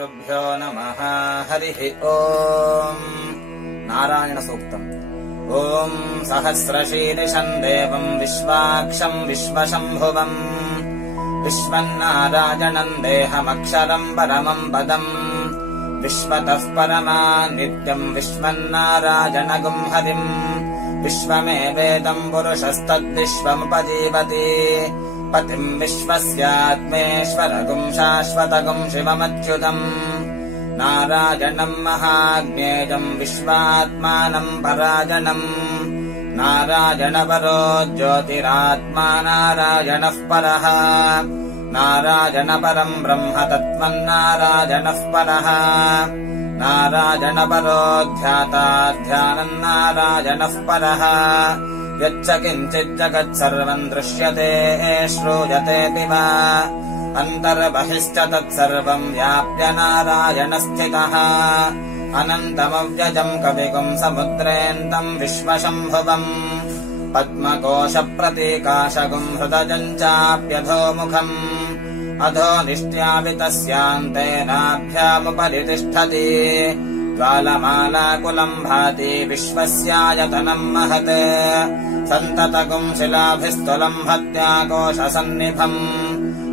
श्रीगुरुभ्यो नमः। हरिः ओम्। नारायणसूक्तम्। ॐ सहस्रशीर्षम् देवम् विश्वाक्षम् विश्वशम्भुवम् विश्वन्नारायणम् देहमक्षरम् परमम् पदम् विश्वतः परमा नित्यम् विश्वन्नारायणगुम् हरिम् विश्वमेवेदम् पुरुषस्तद्विश्वमुपजीवति पतिम् विश्वस्यात्मेश्वरगुम् शाश्वतगुम् शिवमच्युतम् नारायणम् महाज्ञेयम् विश्वात्मानम् परायणम् नारायणपरो ज्योतिरात्मा नारायणः परः नारायणपरम् ब्रह्म तत्त्वन्नारायणः परः नारायणपरो ध्याता ध्यानम् नारायणः परः यच्च किञ्चिज्जगत्सर्वम् दृश्यते श्रूयतेऽपि वा अन्तर्बहिश्च तत्सर्वम् व्याप्य नारायणस्थितः अनन्तमव्यजम् कविगुम् समुद्रेऽन्तम् विश्वशम्भुवम् पद्मकोशप्रतीकाशगुम् हृदयम् चाप्यधोमुखम् अधो निष्ट्यापि तस्यान्ते नाभ्यामुपरि तिष्ठति ज्वालमालाकुलम् भाति विश्वस्यायतनम् महत् सन्ततगुम् शिलाभिस्तुलम् हत्याकोशसन्निभम्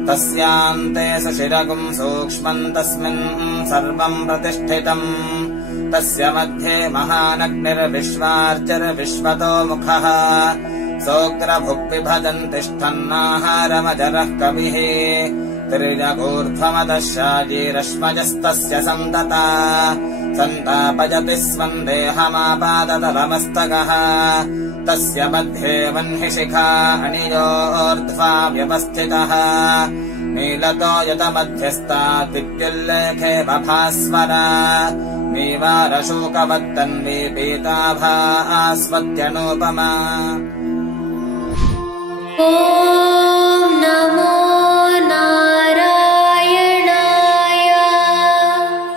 तस्यान्ते सुशिरगुम् सूक्ष्मम् तस्मिन् सर्वम् प्रतिष्ठितम् तस्य मध्ये महानग्निर्विश्वार्चिर्विश्वतो मुखः सोऽग्रभुक्विभजन् तिष्ठन्नाहारमजरः कविः तिर्यगूर्ध्वमदः शायीरश्मजस्तस्य सन्तता सन्तापयति स्वम् देहमापादतलमस्तकः तस्य मध्ये वह्निशिखा अणियोर्ध्वा व्यवस्थितः नीलतो यतमध्यस्ताद्विद्युल्लेखे बभास्वरा नीवारशोकवत्तन्वी पीताभा आस्वत्यनूपमा।